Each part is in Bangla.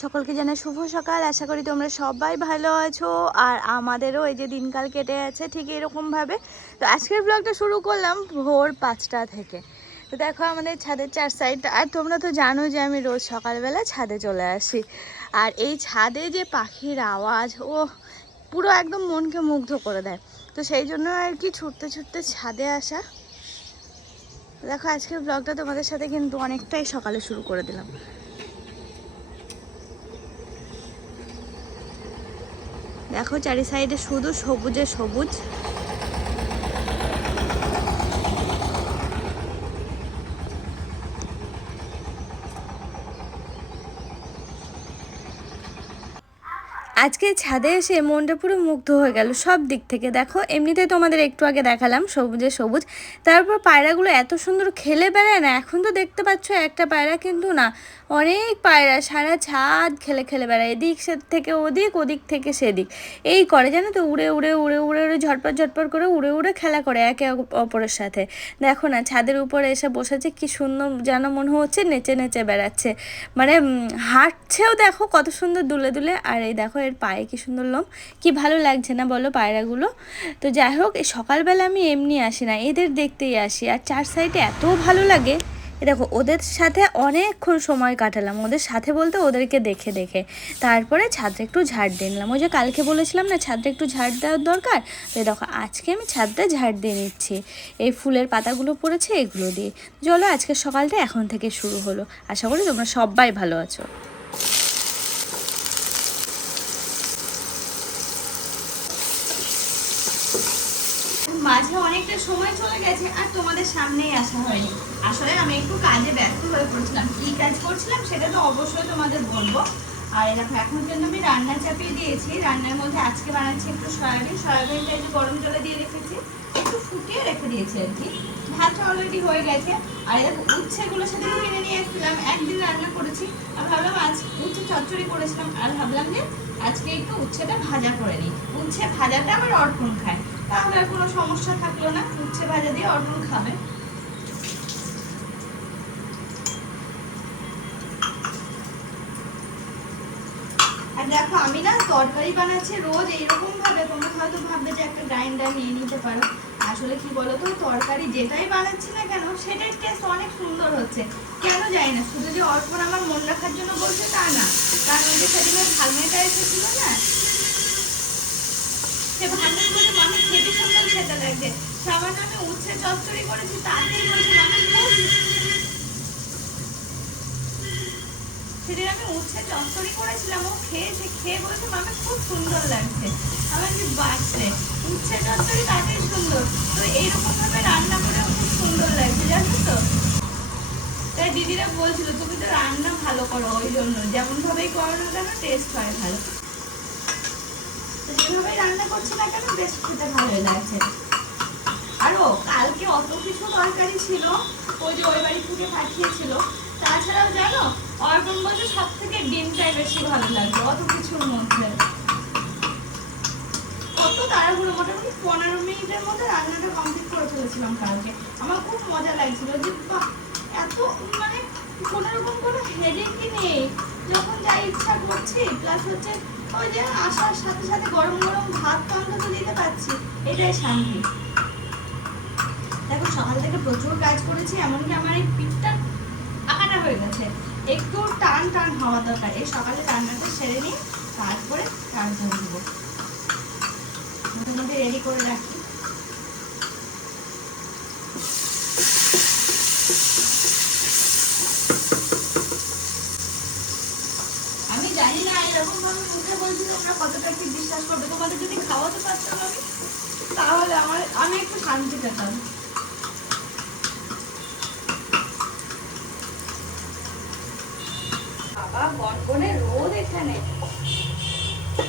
সকলকে জানাই শুভ সকাল। আশা করি তোমরা সবাই ভালো আছো। আর আমাদেরও এই যে দিনকাল কেটে আছে ঠিক এরকমভাবে। তো আজকের ব্লগটা শুরু করলাম ভোর পাঁচটা থেকে। তো দেখো আমাদের ছাদের চার সাইড আর তোমরা তো জানো যে আমি রোজ সকালবেলা ছাদে চলে আসি। আর এই ছাদে যে পাখির আওয়াজ ও পুরো একদম মনকে মুগ্ধ করে দেয়। তো সেই জন্য আর কি ছুটতে ছুটতে ছাদে আসা। দেখো আজকের ব্লগটা তোমাদের সাথে কিন্তু অনেকটাই সকালে শুরু করে দিলাম। দেখো চারি সাইডে শুধু সবুজে সবুজ। আজকে ছাদে এসে মনটা পুরো মুগ্ধ হয়ে গেল সব দিক থেকে। দেখো এমনিতে তোমাদের একটু আগে দেখালাম সবুজে সবুজ। তারপর পায়রাগুলো এত সুন্দর খেলে বেড়ায় না, এখন তো দেখতে পাচ্ছ একটা পায়রা কিন্তু না, অনেক পায়রা সারা ছাদ খেলে খেলে বেড়ায়, এদিক সে থেকে ওদিক ওদিক থেকে সেদিক। এই করে জানো তো, উড়ে উড়ে উড়ে উড়ে উড়ে, ঝটপট ঝটপট করে উড়ে উড়ে খেলা করে একে অপরের সাথে। দেখো না, ছাদের উপরে এসে বসেছে কি সুন্দর যেন মনে হচ্ছে নেচে নেচে বেড়াচ্ছে। মানে হাঁটছেও দেখো কত সুন্দর দুলে দুলে। আর এই দেখো, এর পায়ে কি সুন্দর লোম? কি ভালো লাগছে না বলো পায়রাগুলো? তো যাই হোক সকালবেলা আমি এমনি আসি না, এদের দেখতেই আসি। আর চার সাইডে এত ভালো লাগে। দেখো, ওদের সাথে অনেকক্ষণ সময় কাটালাম। ওদের সাথে বলতে ওদেরকে দেখে দেখে। তারপরে ছাদটা একটু ঝাড় দিয়ে নিলাম। ওই যে কালকে বলেছিলাম না, ছাদটা একটু ঝাড় দেওয়ার দরকার? তো দেখো, আজকে আমি ছাদটা ঝাড় দিয়ে নিচ্ছি। এই ফুলের পাতাগুলো পড়েছে, এগুলো দিয়ে। চলো, আজকের সকালটা এখন থেকে শুরু হলো। আশা করি তোমরা সবাই ভালো আছো। মাঝে অনেকটা সময় চলে গেছে আর তোমাদের সামনেই আসা হয়নি। আসলে আমি একটু কাজে ব্যস্ত হয়ে পড়ছিলাম। কি কাজ করছিলাম সেটা তো অবশ্যই তোমাদের বলব। আর এরকম এখন জন্য আমি রান্না চাপিয়ে দিয়েছি। রান্নার মধ্যে আজকে বানাচ্ছি একটু সয়াবিন। সয়াবিনটা একটু গরম জলে দিয়ে রেখেছি। একটু ফুটিয়ে রেখে দিয়েছি আর কি। ভাতটা অলরেডি হয়ে গেছে। আর দেখো উচ্ছেগুলো সেদিন কিনে নিয়ে এসেছিলাম। একদিন রান্না করেছি আর ভাবলাম আজ উচ্ছে চচ্চড়ি করেছিলাম। আর ভাবলাম যে আজকে একটু উচ্ছেটা ভাজা করে নিই। উচ্ছে ভাজাটা আবার অর্পণ খায়। তাহলে আর কোনো সমস্যা থাকল না। উচ্ছে ভাজা দিয়ে অর্পণ খাবে। দেখো, আমি না তরকারি বানাচ্ছি রোজ এইরকম ভাবে তোমরা হয়তো ভাববে যে একটা গ্রাইন্ডার নিয়ে নিতে পারো। আসলে কি বলতো, তরকারি যেটাই বানাচ্ছি না কেন, সেটার টেস্ট অনেক সুন্দর হচ্ছে। কেন জানি না, শুধু যে অর্পণ আমার মন রাখার জন্য বলছে তা না। কারণ ওই যে সেদিন ওই ভাগ্নেটা এসেছিল না, সে ভাগ্নের বলে মানুষ খেতে সুন্দর খেতে লাগছে। সামান্য আমি উচ্ছে চচ্চড়ি করেছি, তাতেই বলছে মামি খুব সেদিন আমি উচ্ছে চচ্চড়ি করেছিলাম, ও খেয়েছে খেয়ে বলছে, মামা, খুব সুন্দর লাগছে। আমার কি বাড়ছে উচ্ছে চচ্চড়ি তাতেই সুন্দর। তো এইরকম ভাবে রান্না করে খুব সুন্দর লাগছে, জানো তো? তাই দিদিরা বলছিল, তুমি তো রান্না ভালো করো ওই জন্য। যেমন ভাবেই করো না কেন টেস্ট হয় ভালো। তো যেভাবেই রান্না করছি না কেন, বেশ খেতে ভালোই লাগছে। আরও কালকে অত কিছু তরকারি ছিল, ওই যে ওই বাড়ি থেকে পাঠিয়েছিল। তাছাড়াও জানো অর্পণ বলতে সব থেকে ডিমটাই বেশি ভালো লাগবে অত কিছুর মধ্যে। কত তাড়াহুড়ো, মোটামুটি পনেরো মিনিটের মধ্যে রান্নাটা কমপ্লিট করে ফেলেছিলাম কালকে। আমার খুব মজা লাগছিল যে এত মানে কোনো রকম কোনো হেডেকই নেই। যখন যা ইচ্ছা করছি প্লাস হচ্ছে ওই যে আসার সাথে সাথে গরম গরম ভাত তো অন্তত দিতে পারছি, এটাই শান্তি। দেখো সকাল থেকে প্রচুর কাজ করেছি, এমনকি আমার এই পিঠটা আকাটা হয়ে গেছে। একটু টান টান হওয়া দরকার। এই সকালে রান্নাটা সেরে নিয়ে তারপরে কাজ দেবো মোটামুটি রেডি করে রাখি। আমি এরকম ভাবে মুখে বলছি কতটা কি বিশ্বাস করবে? তোমাদের যদি খাওয়াতে পারতাম আমি, তাহলে আমার আমি একটু শান্তি পেতাম। রোদ এখানে।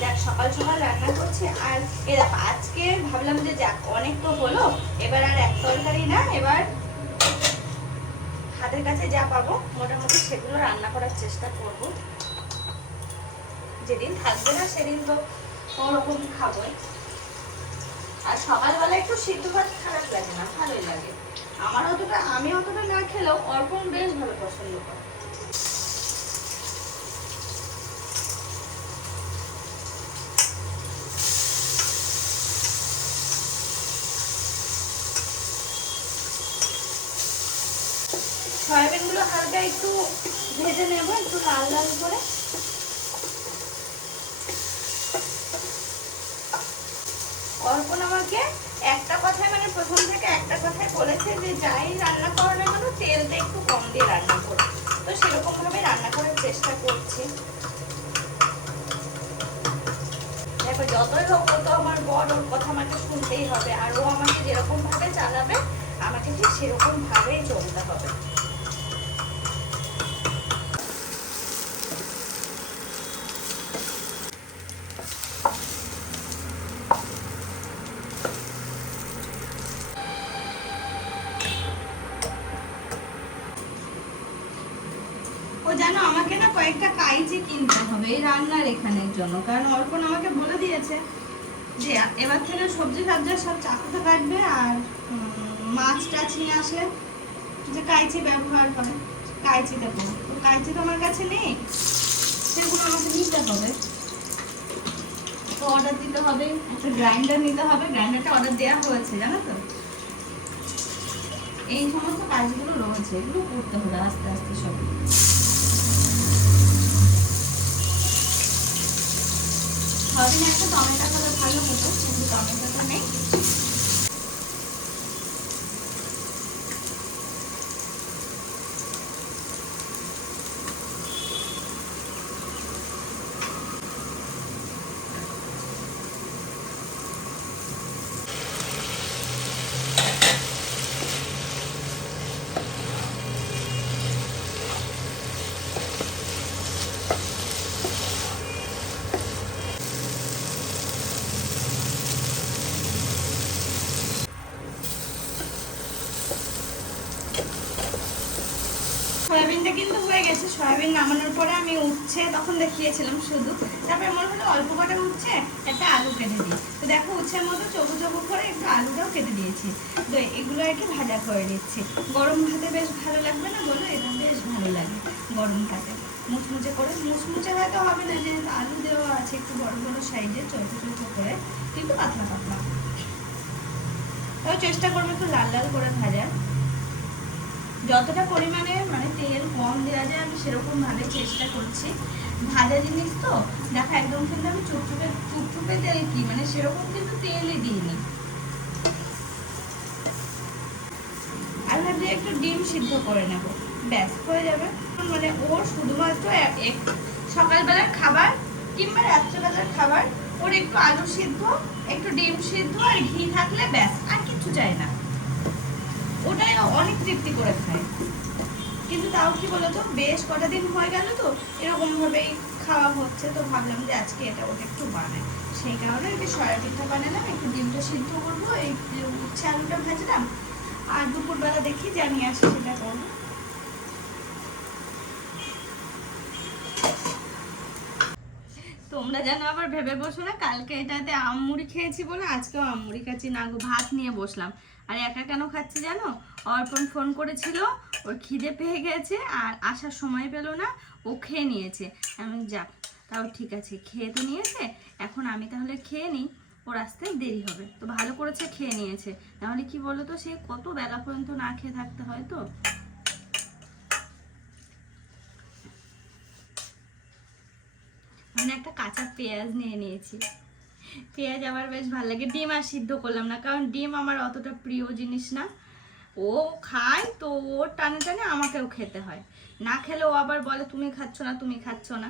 দেখ, সকাল সকাল রান্না করছি, আর এ আজকে ভাবলাম যে যাক, অনেক তো হলো, এবার আর এক তরকারি না, এবার হাতের কাছে যা পাবো, মোটামুটি সেগুলো রান্না করার চেষ্টা করব। যেদিন থাকবে না, সেদিন তো ওরকম খাবোই। আর সকালবেলা একটু সিদ্ধ ভাত খারাপ লাগে না, ভালোই লাগে। আমার অতটা, আমি অতটা না খেলেও অর্পণ বেশ ভালো পছন্দ করে। সয়াবিনগুলো হালকা একটু ভেজে নেব, একটু লাল লাল করে। অর্পণ আমাকে একটা কথাই মানে প্রথম থেকে একটা কথাই বলেছে যে, যাই রান্না করো না তেলটা একটু কম দিয়ে রান্না করো। তো সেরকম ভাবে রান্না করার চেষ্টা করছি। দেখো, যতই হোক তো আমার বড় ওর কথা আমাকে শুনতেই হবে। আর ও আমাকে যেরকম ভাবে চালাবে, আমাকে ঠিক সেরকম ভাবেই চলতে হবে ও জানো আমাকে না কয়েকটা কাইচি কিনতে হবে এই রান্নার এখানের জন্য। কারণ অর্পণ আমাকে বলে দিয়েছে যে, এবার থেকে সবজি সবজি সব চাকুতে কাটবে আর মাছ টাছ নিয়ে আসলে যে কাইচি ব্যবহার করে কাইচি দেবো তো কাইচি তো আমার কাছে নেই, সেগুলো আমাকে নিতে হবে। তো অর্ডার দিতে হবে, একটা গ্রাইন্ডার নিতে হবে গ্রাইন্ডারটা অর্ডার দেওয়া হয়েছে, জানো তো? এই সমস্ত কাজগুলো রয়েছে, এগুলো করতে হবে আস্তে আস্তে সব। সয়াবিন একটা টমেটো হলে ভালো হতো কিন্তু টমেটোটা নেই সয়াবিনটা কিন্তু হয়ে গেছে সয়াবিন নামানোর পরে আমি উঠছে তখন দেখিয়েছিলাম শুধু। তারপরে মনে হলো অল্প কটা উঠছে একটা আলু কেটে দিই। তো দেখো উচ্ছের মতো চবু চবু করে একটু আলুটাও কেটে দিয়েছি। তো এগুলো আর কি ভাজা করে দিচ্ছি গরম ভাতে বেশ ভালো লাগবে না বলো? এটা বেশ ভালো লাগে গরম ভাতে। মুচমুচে করে, মুচমুচে হয়তো হবে না, যেহেতু আলু দেওয়া আছে একটু বড় বড় সাইজে চৌকো চৌকো করে, কিন্তু পাতলা পাতলা। তাও চেষ্টা করব একটু লাল লাল করে ভাজার। যতটা পরিমাণে মানে দেওয়া যায় আমি সেরকম ভাবে চেষ্টা করছি। ভাজা জিনিস তো, দেখো একদম কিন্তু আমি চুপচুপে চুপচুপে তেল কি মানে সেরকম কিন্তু তেলই দিইনি। আর ভাবছি একটু ডিম সিদ্ধ করে নেব। ব্যাস, হয়ে যাবে। মানে ওর শুধুমাত্র এক সকালবেলার খাবার কিংবা রাত্রেবেলার খাবার, ওর একটু আলু সিদ্ধ, একটু ডিম সিদ্ধ আর ঘি থাকলে ব্যাস, আর কিছু চাই না। ওটাই অনেক তৃপ্তি করে খায়। কিন্তু তাও কি বলতো, বেশ কটা দিন হয়ে গেল তো এরকম ভাবেই খাওয়া হচ্ছে। তো ভাবলাম যে আজকে এটা ওটা একটু বানাই। সেই কারণে একটু সয়াবিনটা বানালাম, একটু ডিমটা সিদ্ধ করব, এই যে উচ্ছে আলুটা ভাজলাম, আর দুপুরবেলা দেখি জানি আসি সেটা করব। তোমরা যেন আবার ভেবে বসো না, কালকে এটাতে আম মুড়ি খেয়েছি বলে আজকেও আম মুড়ি খাচ্ছি। না গো, ভাত নিয়ে বসলাম। আর একা কেন খাচ্ছি জানো? অর্পণ ফোন করেছিল, ওর খিদে পেয়ে গেছে আর আসার সময় পেল না, ও খেয়ে নিয়েছে। আমি যাক তাও ঠিক আছে, খেয়ে তো নিয়েছে, এখন আমি তাহলে খেয়ে নিই ওর আসতে দেরি হবে। তো ভালো করেছে, খেয়ে নিয়েছে। তাহলে কি বলো তো সে কত বেলা পর্যন্ত না খেয়ে থাকতে হয় তো? একটা কাঁচা পেঁয়াজ নিয়ে নিয়েছি। পেঁয়াজ আমার বেশ ভালো লাগে। ডিম আর সিদ্ধ করলাম না, কারণ ডিম আমার অতটা প্রিয় জিনিস না। ও খায় তো ওর টানে টানে আমাকেও খেতে হয়। না খেলে ও আবার বলে, তুমি খাচ্ছ না, তুমি খাচ্ছ না।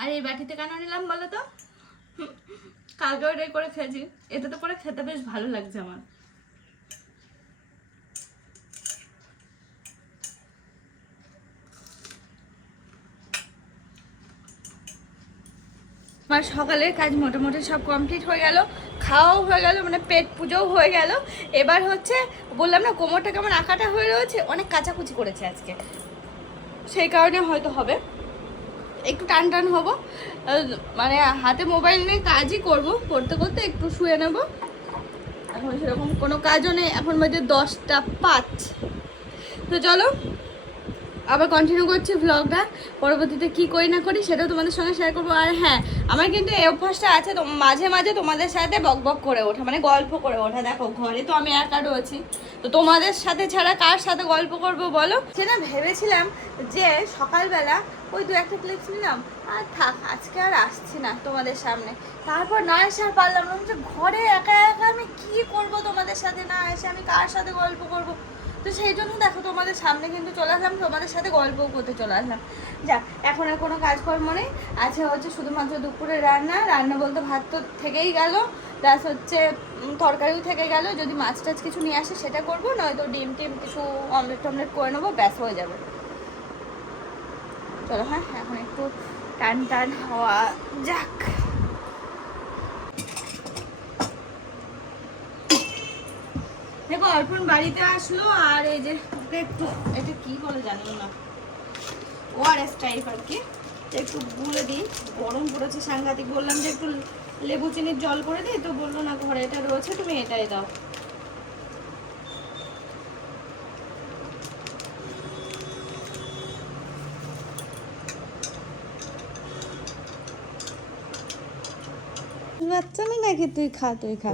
আর এই বাটিতে কেন নিলাম বলো তো? কালকে ওটাই করে খেয়েছি। এটা তো করে খেতে বেশ ভালো লাগছে আমার। আমার সকালের কাজ মোটামুটি সব কমপ্লিট হয়ে গেল, খাওয়াও হয়ে গেল মানে পেট পুজোও হয়ে গেল। এবার হচ্ছে, বললাম না, কোমরটা কেমন আঁকাটা হয়ে রয়েছে? অনেক কাচাকুচি করেছে আজকে। সেই কারণে হয়তো হবে। একটু টান টান হব। মানে হাতে মোবাইল নিয়ে কাজই করব। করতে করতে একটু শুয়ে নেব। এখন সেরকম কোনো কাজও নেই। এখন বাজে দশটা পাঁচ। তো চলো আবার কন্টিনিউ করছি ব্লগটা পরবর্তীতে কি করি না করি সেটাও তোমাদের সঙ্গে শেয়ার করব। আর হ্যাঁ আমার কিন্তু এই অভ্যাসটা আছে মাঝে মাঝে তোমাদের সাথে বক বক করে ওঠা মানে গল্প করে ওঠা। দেখো, ঘরে তো আমি একা রয়েছি। তো তোমাদের সাথে ছাড়া কার সাথে গল্প করব বলো? সেটা ভেবেছিলাম যে সকালবেলা ওই দু একটা ক্লিপস নিলাম। আর থাক, আজকে আর আসছি না তোমাদের সামনে। তারপর না এসে আর পারলাম না। ঘরে একা একা আমি কি করব তোমাদের সাথে? না এসে আমি কার সাথে গল্প করব? তো সেই জন্য দেখো তোমাদের সামনে কিন্তু চলে আসলাম, তোমাদের সাথে গল্পও করতে চলে আসলাম। যাক, এখন আর কোনো কাজকর্ম নেই। আছে হচ্ছে শুধুমাত্র দুপুরে রান্না রান্না বলতে ভাত তো থেকেই গেল প্লাস হচ্ছে তরকারিও থেকে গেল। যদি মাছ টাছ কিছু নিয়ে আসে সেটা করব, নয়তো ডিম টিম কিছু অমলেট টমলেট করে নেব, ব্যাস হয়ে যাবে। চলো হ্যাঁ এখন একটু টান টান হওয়া যাক দেখো অর্পণ বাড়িতে আসলো আর এই যে ওকে একটু এটা কি বলে জানি না? ওআরএস টাইপ আর কি। একটু গুলে দিই। গরম পড়েছে সাংঘাতিক। বললাম যে একটু লেবু চিনির জল করে দিই। তো বলল না ঘরে এটা রয়েছে তুমি এটাই দাও। বাচ্চা নেই নাকি? তুই খা তুই খা